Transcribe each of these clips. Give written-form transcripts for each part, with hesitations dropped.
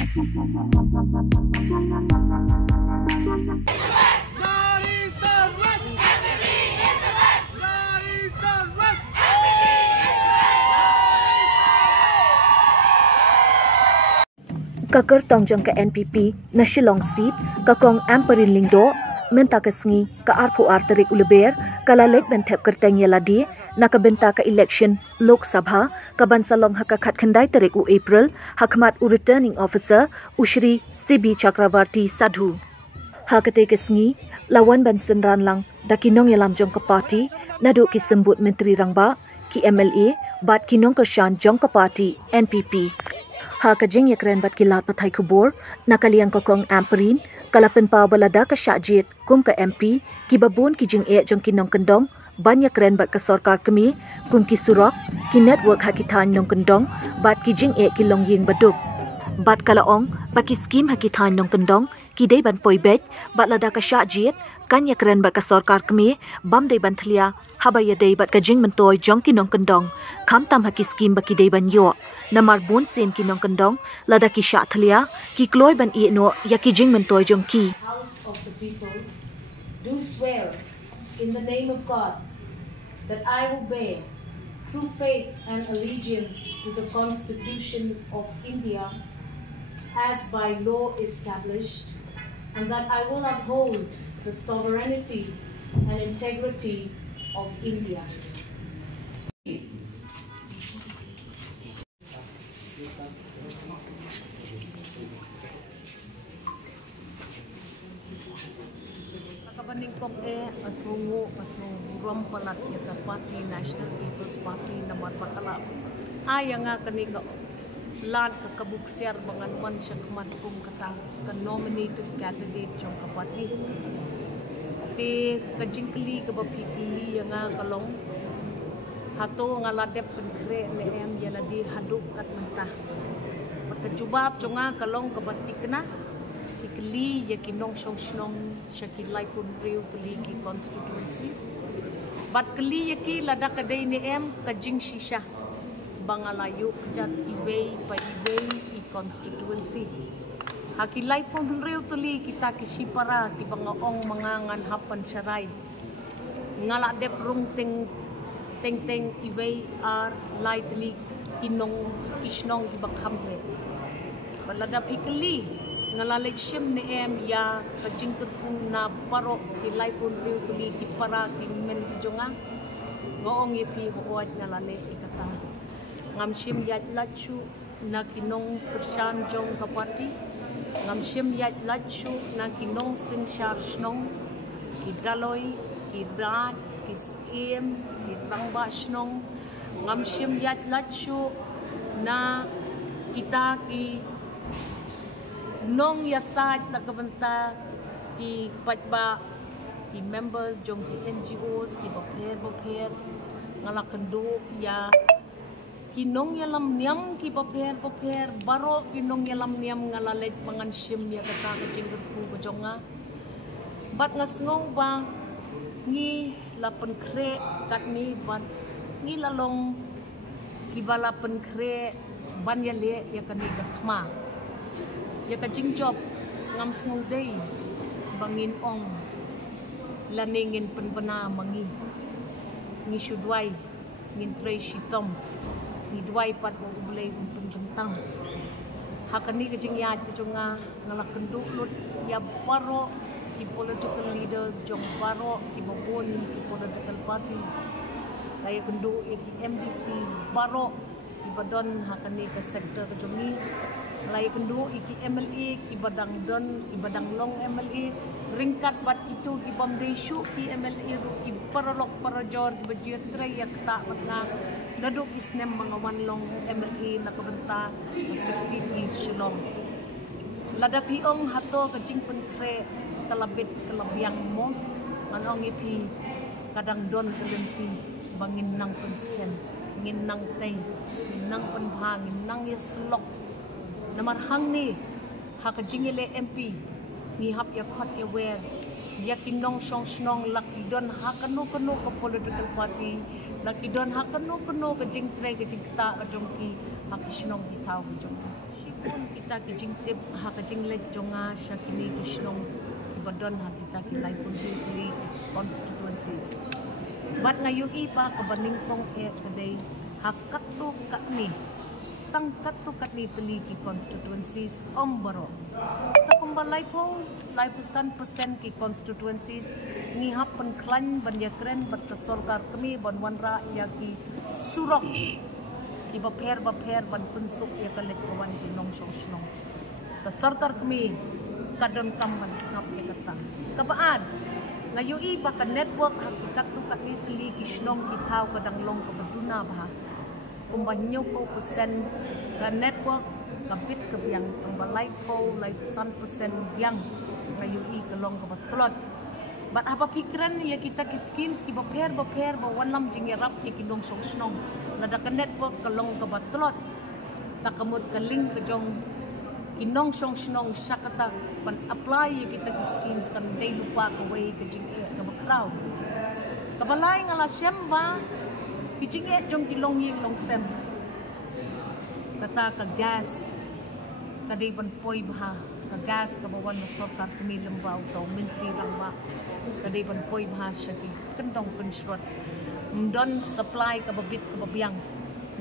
Kakar tongjong ke NPP na Shillong seat kakong Amperin Lingdo menta kesngi ka arpu arterik uleber kala lek bentep kerteng yaladi na kabenta ka election Lok Sabha ka bansalong hakakat kendai terik u April hakmat u returning officer Ushri CB Chakravarti Sadhu hakate kesngi lawan bansen ranlang dakinong yalam jong ke parti naduk ki sembut menteri rangba ki MLA bat kinong kershan jong ke parti NPP ha kajing yakren bat kilat pathai kubur nakaliang kokong Amperin kalapen pa balada ka syajit kum ka MP ki babun ki jing e jong kinong kendong ban yakren bat ka sarkar kemi kum ki surak ki network hakitan nong kendong bat ki jing e ki long ying baduk bat kalaong bat ki skim hakitan nong kendong ki dei ban poi bet bat lada ka syajit kan yakren bat ka sarkar kemi bam dei ban thlia habaya dei bat ka jing mentoy jong kinong kendong kham tam haki skim ba ki dei ban yo namar bon sen kinong kendong lada ki sha thlia ki kloy ban e no yaki jing mentoy jong ki House of the people do swear in the name of God that I will bear true faith and allegiance to the Constitution of India as by law established, and that I will uphold the sovereignty and integrity of India. Kabaning kong asungo rom palat yata party National People's Party namat pakala ay nga kaniga lan ka kabuksiar bangan wan siya kumatum kata ka nominated candidate jong ka party te kajingkli ka bapikili nga kalong hato nga ladep penkre ne em yaladi haduk kat mentah pagkajubab jonga kalong ka batikna ikli yakinong song shakilai pun riu tuli ki constituencies bat kli yaki lada kadai ni em kajing shisha bangalayu jat iway pa iway I constituency hakilai pun riu tuli kita kisipara ki bangaong mangangan hapan syarai ngala dep rung teng iway ar lai tuli kinong isnong ibakhamre balada ikli ngalalek siyem ni em ya kajingkut kung na paro kilay pun riu tuli ki para ki men ki jonga ngoong yepi huwat ngalalek ikatang ngam siyem yat lachu na kinong persan jong kapati ngam siyem yat lachu na kinong sin shar shnong ki daloy ki rat ki siem ki rangba shnong ngam siyem yat lachu na kita ki nong yasad na kabanta ki patba ki members jong ki NGOs ki bapher ngalakendo ya kinong yalam niam ki bapher baro kinong yalam niam ngalalet mangan sim ya kata kajinggut ku bajonga bat ngasngong ba ngi lapen kre kat ni ban ngi lalong ki balapen kre ban yale ya kani gatma ya kajing job ngam sngong day bangin ong laningin penbena mangi ngi sudwai ngin tray shitom ngi dwai pat mo ublay penbentang hakani kajing yat kajunga ngalakenduk lut ya baro ki political leaders jong baro ki babon ki political parties laya kendu ki MDCs baro ki badon hakani ke sektor kajungi lay kendu iki MLA ibadang don ibadang long MLA ringkat bat itu ki bamdesu ki MLA ki parolok parajor ki bajetre yak ta matna daduk isnem mangawan long MLA nakabenta 16 is Shillong ladapi ong hato kajing penkre kalabit kalabyang mo manong ipi kadang don kelempi bangin nang pensien ngin nang tay ngin nang penbha ngin nang yaslok namar hang ni hakajingile MP ni hap ya khot ya wer yakinong song lakidon hakano ke political party lakidon hakano ke jing tre ke jing ta ka jongki hakisnong hitau jong babun kita kijing tip ha kijing let jonga sya kini kisnong ibadon ha kita kilay pun di constituencies. But ngayon iba kabaning pong kaday hakat to katni stangkat to katni teliki constituencies ombaro. Sa kumbalay po 100% ki constituencies ni hapan klan banyakren bat kasorkar kami banwanra ya ki surok iba per ban pensuk ya kalit kawan kinong song ka sarkar kami kadon kamman snap ya kata kabaan ngayon iba ka network hakikat tu kat ni teli kisnong kitaw kadang long ka baduna ba kumbanyo ko persen ka network kapit ka biang pambalay ko 100% biang ngayon i kalong ka batlot. But apa pikiran ya kita ki schemes ki baper ba wanlam jing yarap ya kinong song nada ka network kalong ka batlot takamot ka link ka jong kinong song syakata pan apply ya kita ki schemes kan day lupa ka way ka jing ka bakraw kabalay ngala syemba ki jing jong kilong ying long sem kata ka gas kaday ban poy bah ka gas ka bawan na sarkar kami lembaw to menteri lamba kaday ban poy bah siya ki kentong pensrot don supply ka babit ka babyang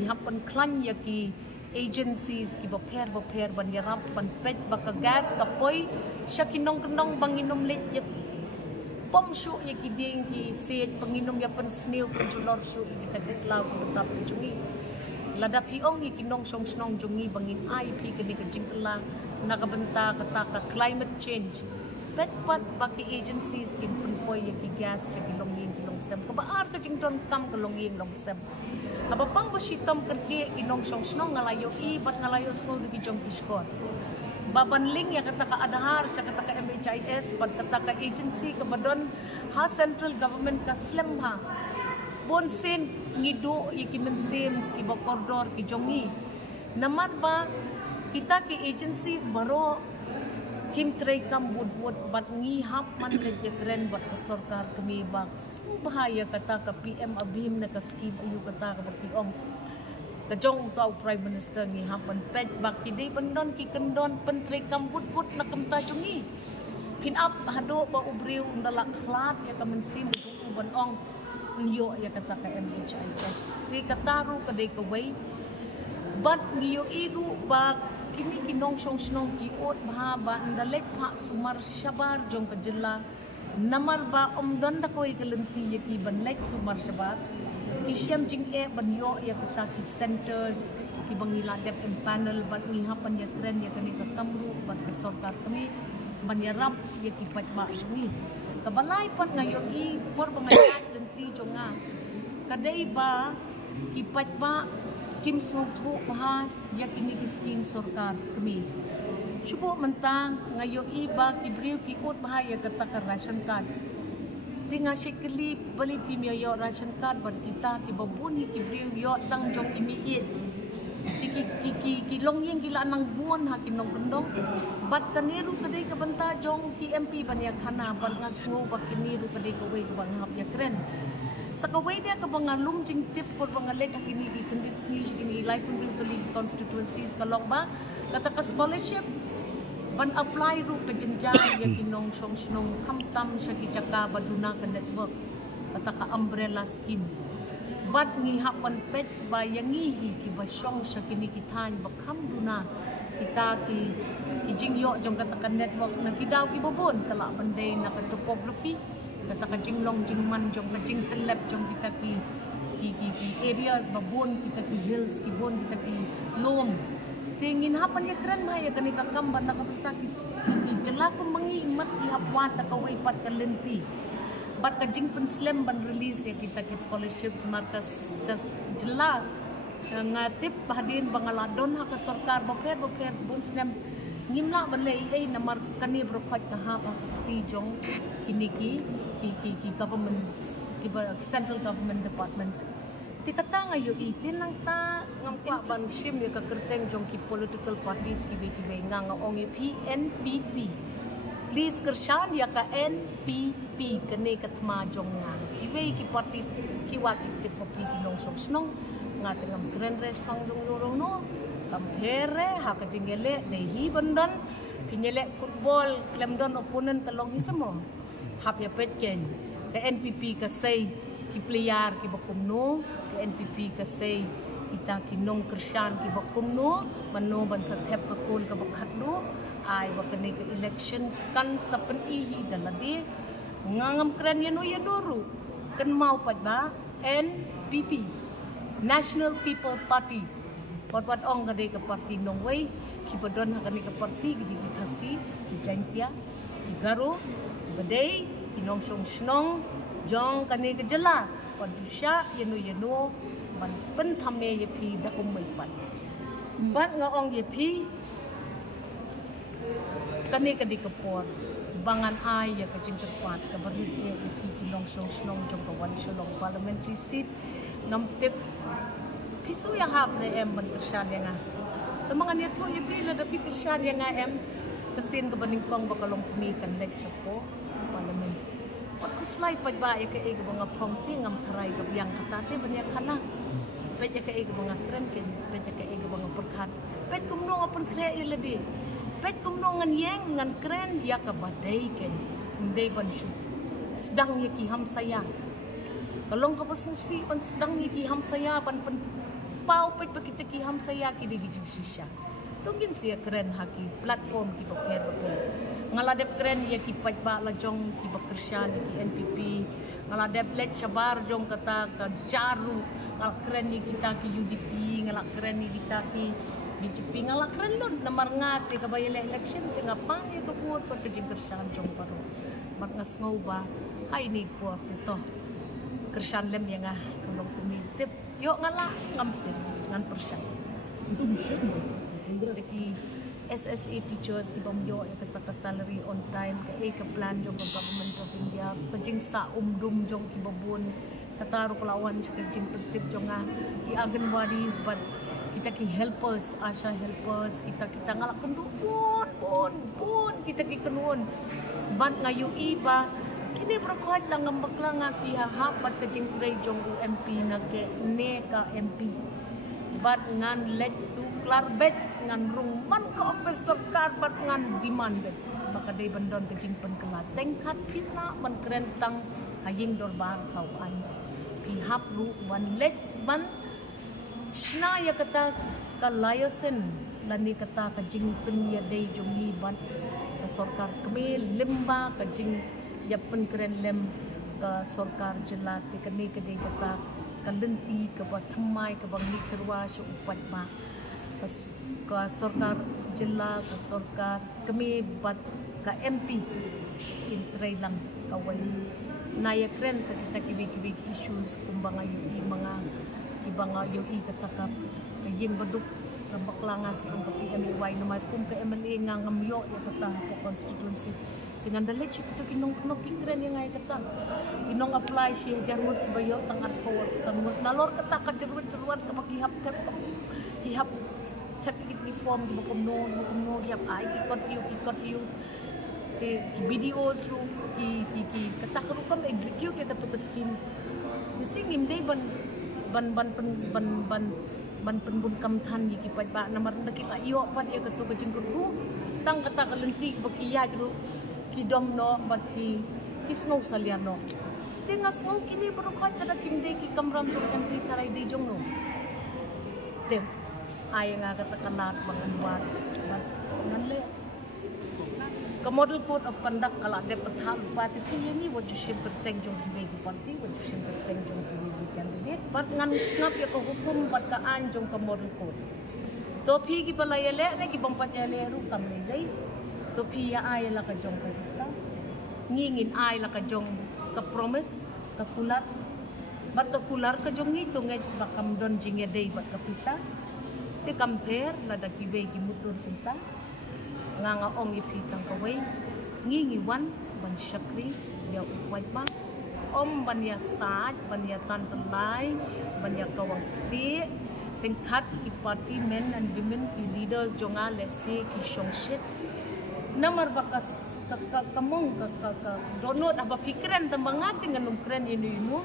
ni hapan klan ya ki agencies ki baper ban yarap ban pet baka gas ka poy siya kinong banginom lit ya pom shu ya ki ding ki set banginom ya pan snail controller shu kita kitlaw tetap jungi ladap iong ni kinong song jungi bangin IP kini kajing lang nakabenta kata ka climate change pet pat baki agencies kin punpoy ya ki gas cha kilong sem kabaar kajing ton kam kalong ying long sem abapang basitom kerke kinong song ngalayo ibat ngalayo small di jong kiskor babanling ya kata ka adhar sa kata ka MHIS pag kata ka agency kabadon ha central government ka slem ha bonsin ngido ikimensim iba koridor ki jongi namat ba kita ki agencies baro kim tray kam budbud bat ngi hap man kren bat sarkar kami bak bahaya kata ka PM abim na ka scheme ayu kata ka bakiom ka jong utaw prime minister ngi hapan pet bak kidai bandon ki kendon pentray kam budbud na kamta jongi pin up hado ba ubriu ndalak khlat ya ka mensim jung ban ong ngiyo ya kata ka MHIS di kataru kaday kaway but ngiyo idu ba kini kinong song kiot bahaba ndalek pa sumar syabar jong kajela namar ba omdan da koy kalenti ya ki banlek sumar syabar ki syam jing banyo ya kata ki centers ki bangila dep panel bat ngihapan ya trend ya kani katamru bat kasortar kami banyarap ya ki patba sungi kabalay pat ngayon i por bangayat lenti jonga kaday ba kipat ba kim sugpo ha yak ini scheme sarkar kami subo mentang ngayon i ba kibriu kiot ba ya kata ka ration card tinga sikli bali pimyo yo ration card ban kita ki babuni kibriu yo tang jong imiit ki longyeng gila nang buon ha kinong kendong bat kaniru kadai ka banta jong ki MP banyak kana bat ngasngo bat kiniru kadai ka way bang hap ya kren sa kaway dia ka bangalum jing tip por bangalek ha kini ki kendit sni kini life and constituencies kalong ba kata ka scholarship ban apply ru ka jenjang ya kinong song kamtam sa kijaka baduna ka network kata ka umbrella scheme bat ngi hapan pet ba yangihi ki basyong sa kini kitan bakam duna kita ki jingyo jong kata ka network na kidaw ki bobon kala banday na ka topography kata ka jinglong jingman jong ka jing telep jong kita ki areas babon kita ki hills ki bon kita ki lom tingin hapan ya keren ma ya kani ka kamban na ka ki jela ko mangi mat ki hapwat ka way pat ka lenti bat ka jing penslam ban release ya kita ki scholarships markas kas jelas ngatip hadin bangaladon ha ka sarkar baper bon slam ngimla banlay ay namar kani brokat ka ha pa ti jong kiniki ki government ki central government departments ti kata ngayo itin nang ta ngampa ban sim ya ka kerteng jong ki political parties ki be nga ong PNPP please kershan ya ka NPP kene katma jong nga iwe ki parties ki wati ti popi ki nong song snong nga tengam grand res pang jong lorong no Kampere hak jingele dehi bandan pinyelek football klemdon opponent talong isamo hap ya petken ke NPP ka say ki player ki bakumno ke NPP ka say kita ki nong Krisyan ki bakumno mano ban sa thep ka kol ka bakhatno ay wakani ka election kan sa panihi daladi ngangam kren yano yadoru kan mau padba NPP National People Party Pat ong kadi ke parti nongway, kibadon kadi ke parti gidi kasi, kijantia, kigaro, baday, inong snong, jong kani ke jela, padusya, yano, man pentame yepi dakum maypan. Bat nga ong yepi, kani kadi ke por, bangan ay ya kajing terpat, kabarit yepi inong snong jong kawan shalong parliamentary seat, namtip pisu yang hap na ban Krisyan yang temangan ya tu ya bila tapi Krisyan yang kesin ke beningkong bakalong kumikan lek chapo parlimen pat kuslai padba ya ke eg banga phongti ngam tharai ke biang katate banyak kana pet ya ke eg banga kren ken pet ya ke eg banga perkhat pet kumno apun kre ya ledi pet kumno ngan yeng ngan kren ya ka badai ken ndai ban shu sedang ya ki ham saya kalong ka pasusi pan sedang ya ki ham saya pan pau pet kita ki ham saya ki digi shisha tungin sia keren haki platform ki boker ngaladep keren ya ki pat ba la jong ki Krisyan ki NPP ngaladep let sabar jong kata ka jaru ngal keren ni kita ki UDP ngal keren ni kita ki BJP ngal keren lon namar ngat ka bayel election ke ngapang ya keput per ke Krisyan jong paro mat ngasngau ba hai ni po to Krisyan lem yang kalong kumitip yo ngala ngampir ngan persen itu bisa jadi SSA teachers ki bom yo kata ka salary on time ka plan yo government of India kajing sa dum jong ki babun kataru pelawan kajing tertib jonga ki Anganwadis but kita ki helpers asha helpers kita ngala kendu pun kita ki kenun ban ngayu iba kini berkuat lang ngambak lang ki hapat kajing tray jong UMP na ke ne ka MP bat ngan let tu klarbet ngan rumman ka officer kar bat ngan demand maka day bandon kajing penkelat tengkat pina man kerentang haying dorbar kawan pihap ru wan let ban shna ya kata kalayosen lani kata kajing penya day jong ni ban sarkar keme lemba kajing yapen keren lem ke sarkar jelat kene kede kata kalenti ke batmai ke bangli terwa syu upat ma ke sarkar jelat ke sarkar kemi bat ke MP intrai lang kawai naya keren sa kita kibi issues kumbang ayu mga ibanga yu kata ka kayeng baduk rambak langa ang PMY na kum ke MLA nga ngamyo ya kata po constituency dengan dalit siya ito kinong kikren yung ay kata kinong apply siya jarmut bayo tangat po samut nalor kata ka jarmut ka maghihap tep ikit form di makumno hihap ay ikot yu ti videos ru ki kata ka rukam execute ya kata ka scheme you see ngimday ban penbun kamthan yi ki pa namar nakit ayo pan ya kata ka jingku tang kata ka lenti bakiya ru kidom no bati kisngau salian no tingas ngau kini berukhat kada kimde ki kamram jong MP tarai di jong no tem ay nga katakalat manganwat nanle ka model code of conduct kala de pathal pati ni what you should protect jong big party what you should protect jong big candidate pat ngan ngap ya ko hukum pat ka an jong ka model code to phi ki palayale ne ki bampat yale ru kam lay to pia ay la ka jong ka isa ngingin ay la ka jong ka promise ka kulat bat ka kular ka jong ito ngay bakam don jing day bat ka pisa te compare la da kibe ki mutur kunta nga ong ipitang kaway ngingi wan ban shakri ya ukwat ba om ban ya saj ban ya tantalay ban ya kawang ti tingkat ki party men and women ki leaders jonga let's say ki shongshit namar bakas kamong donot aba pikiran tambangat nganum kren inu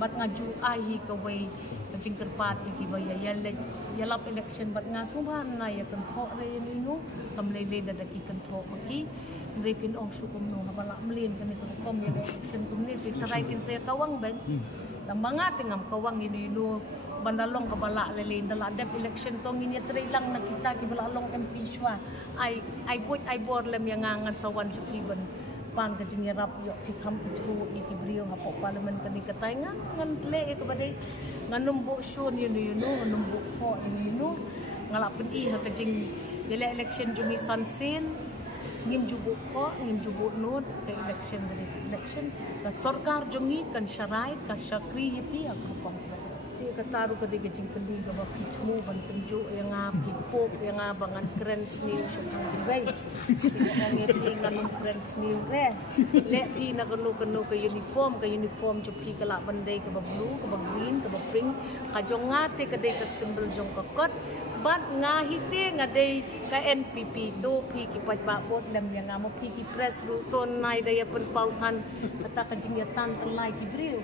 bat ngaju ahi kaway kajing kerpat ki baya yalet yalap election bat nga subhan na ya kan tho re ni nu kam le le da ki kan tho maki repin ong su kum no bala mlin kan ko kom ya election kum ni try kin saya kawang ban lam mga tingam kawang ini nu bandalong ka bala le le dala dep election tong ini try lang nakita ki bala long MP shwa ai boy ai bor lem yang ngangan sawan sa piban pan ka jinirap yo ikam itu ikibrio ngapo parliament kani katay ngan le ko bade nganumbo shon yun nganumbo ko yun ngalapin ha ka jing dele election jumi sansin ngim jubo ko ngim jubo no ka election ka sarkar jungi kan sharai ka shakri pi aku pang si kataru ka de jing kali ka ba pitmo ban tunjo yang pop yang bangan keren sni chang bay ang yepi nganum keren sni re le pi na kanu ka uniform jo pi kala bandai ka blue ka green ka pink ka jongate ka de ka symbol jong ka kot bat ngahite ngadei ka NPP to pi ki pajbabot lem yang mo pi ki press ru ton nai daya pen pautan kata ka jing yatan telai ki brio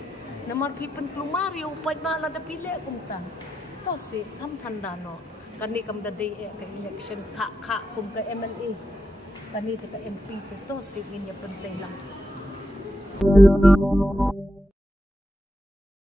namar pi pen klumario pajbala da pile kumta to se kam thanda no kani kam da dei ka election kha kum ka MLA kani ka MP to se in ya penting lang